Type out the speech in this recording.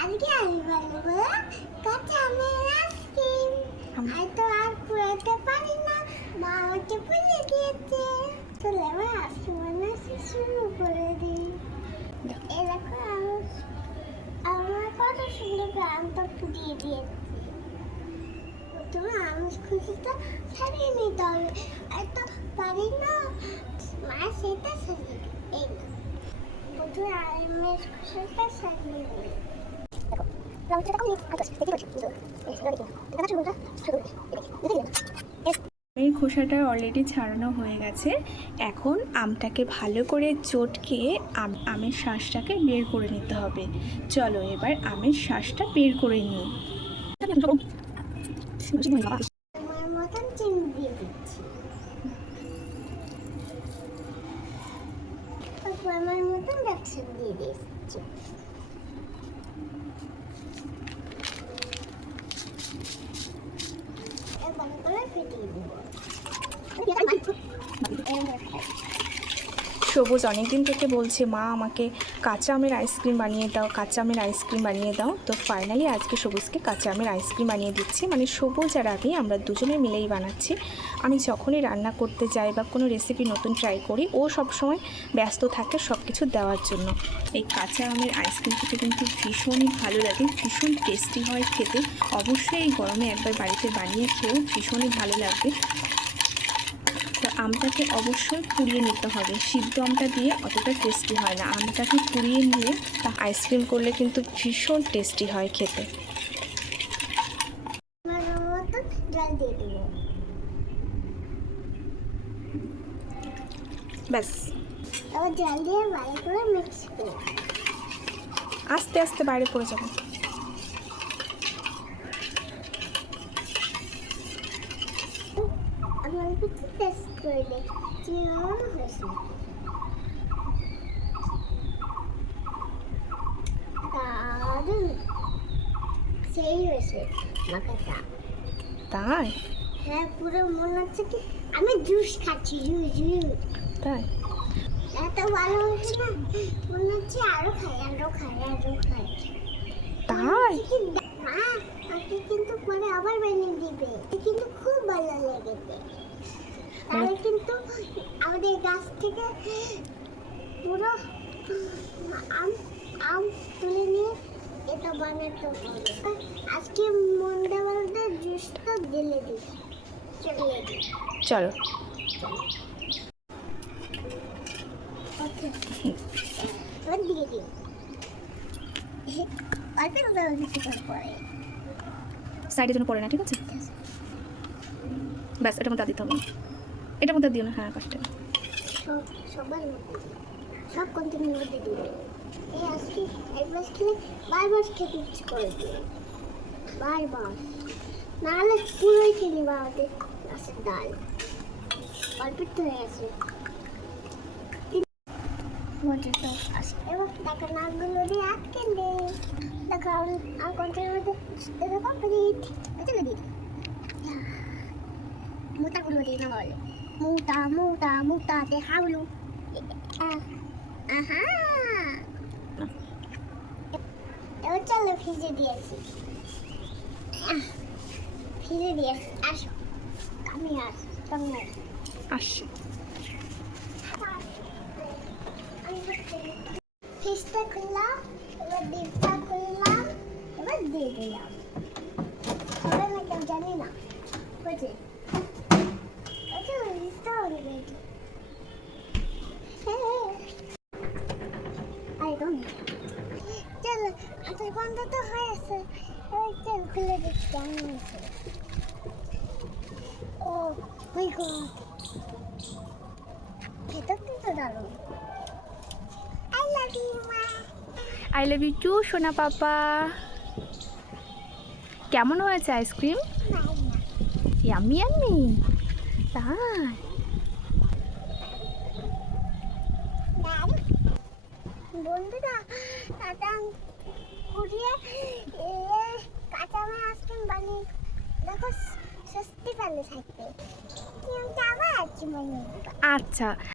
আজকে আমি বানাবো কাঁচা আমের আইসক্রিম। আর তো আর পুরাতে পারি না, মা আমাকে পুড়িয়ে দিয়েছে। চলে আমার আইসক্রিম বানাতে শুরু করে দিই। এই দেখো আমার কত সুন্দর করে আমটা পুড়িয়ে দিয়েছে। প্রথমে আমের খুশিটা ছাড়িয়ে নিতে হবে, আর তো পারি না, মা সেটা ছাড়িয়ে দিই। এই না, প্রথমে আমের খুশিটা ছাড়িয়ে নিই। আমের খোসাটা অলরেডি ছাড়ানো হয়ে গেছে। এখন আমটাকে ভালো করে চটকে আমের শাঁসটাকে বের করে নিতে হবে। চলো এবার আমের শাঁসটা বের করে নিই। আমার মতন চিনি দিয়ে দিচ্ছি, তারপর আমার মতন ডাকসন দিয়ে দিচ্ছি। এবার করে ফেটিয়ে দেবো। সবুজ অনেকদিন থেকে বলছে মা আমাকে কাঁচা আমের আইসক্রিম বানিয়ে দাও, কাঁচা আমের আইসক্রিম বানিয়ে দাও। তো ফাইনালি আজকে সবুজকে কাঁচা আমের আইসক্রিম বানিয়ে দিচ্ছি। মানে সবুজ আর আমি আমরা দুজনে মিলেই বানাচ্ছি। আমি যখনই রান্না করতে যাই বা কোনো রেসিপি নতুন ট্রাই করি, ও সবসময় ব্যস্ত থাকে সব কিছু দেওয়ার জন্য। এই কাঁচা আমের আইসক্রিম খেতে কিন্তু ভীষণই ভালো লাগে, ভীষণ টেস্টি হয় খেতে। অবশ্যই এই গরমে একবার বাড়িতে বানিয়ে খেয়েও ভীষণই ভালো লাগবে। তো আমটাকে অবশ্যই পুড়িয়ে নিতে হবে, সিদ্ধ আমটা দিয়ে অতটা টেস্টি হয় না। আমটাকে পুড়িয়ে নিয়ে তা আইসক্রিম করলে কিন্তু ভীষণ টেস্টি হয় খেতে। জল দিয়ে দেবো। ব্যাস, এবার জল দিয়ে ভালো করে মিক্স করে আস্তে আস্তে বাইরে পড়ে যাবে। আমার কিছু টেস্ট করে দেখছি হয়েছে। দারুণ, সেই হয়েছে মাখাটা। তাই? হ্যাঁ, পুরো মনে হচ্ছে কি আমি জুস খাচ্ছি, জুস। তাই এত ভালো হচ্ছে না, মনে হচ্ছে আরো খাই। তাই মা আমাকে কিন্তু পরে আবার বানিয়ে দিবে, কিন্তু খুব ভালো লেগেছে। তাহলে কিন্তু আমাদের গাছ থেকে পুরো আম তুলে নিয়ে এটা বানাতে হবে। আজকে মন্ডা বলতে জুসটা ঢেলে দিই। চলো। ওকে, এবার দিয়ে দিই। অল্প কিছু করে পরে সাইডের জন্য পড়ে না, ঠিক আছে? ব্যাস, এটার মধ্যে দিতে হবে। এটার মধ্যে দিও না। হ্যাঁ, পাঁচটা সবার মধ্যে সব কন্টিনিউ মধ্যে দিই। এই আজকে একবার খেলে বারবার খেতে ইচ্ছে করে দিই, বারবার। নাহলে পুরোই খেলি বা আমাদের গাছের ডাল অল্প একটু হয়ে গেছে। এবার দেখো নাকগুলো দিয়ে আটকে নেই। দেখো আর কন্টিনিউ মধ্যে দেখো কমপ্লিট। চলে দিই মোটাগুলো দিই, না বলে মোটাতে হাউলু। আহা, এবার চলো ফ্রিজে দিয়েছি, আসো আমি তোমরা আসছে। ফ্রিজটা খুললাম, এবার ডিপটা খুললাম, এবার দিয়ে দিলাম। হবে না কেউ জানি না, বুঝলি? চলো, আটার গন্ধ তো হয়েছে, এবার চল খুলে দেখি কেমন হয়েছে। ও মাই গড, ভেতর থেকে দারুণ। আই লাভ ইউ মা। আই লাভ ইউ টু সোনা পাপা। কেমন হয়েছে আইসক্রিম? Yummy yummy. তাই বন্ধুরা, কাঁচা কুড়িয়ে কাঁচা আমের আইসক্রিম বানিয়ে দেখো, সস্তি পালে থাকবে। আবার আছি বানিয়ে। আচ্ছা।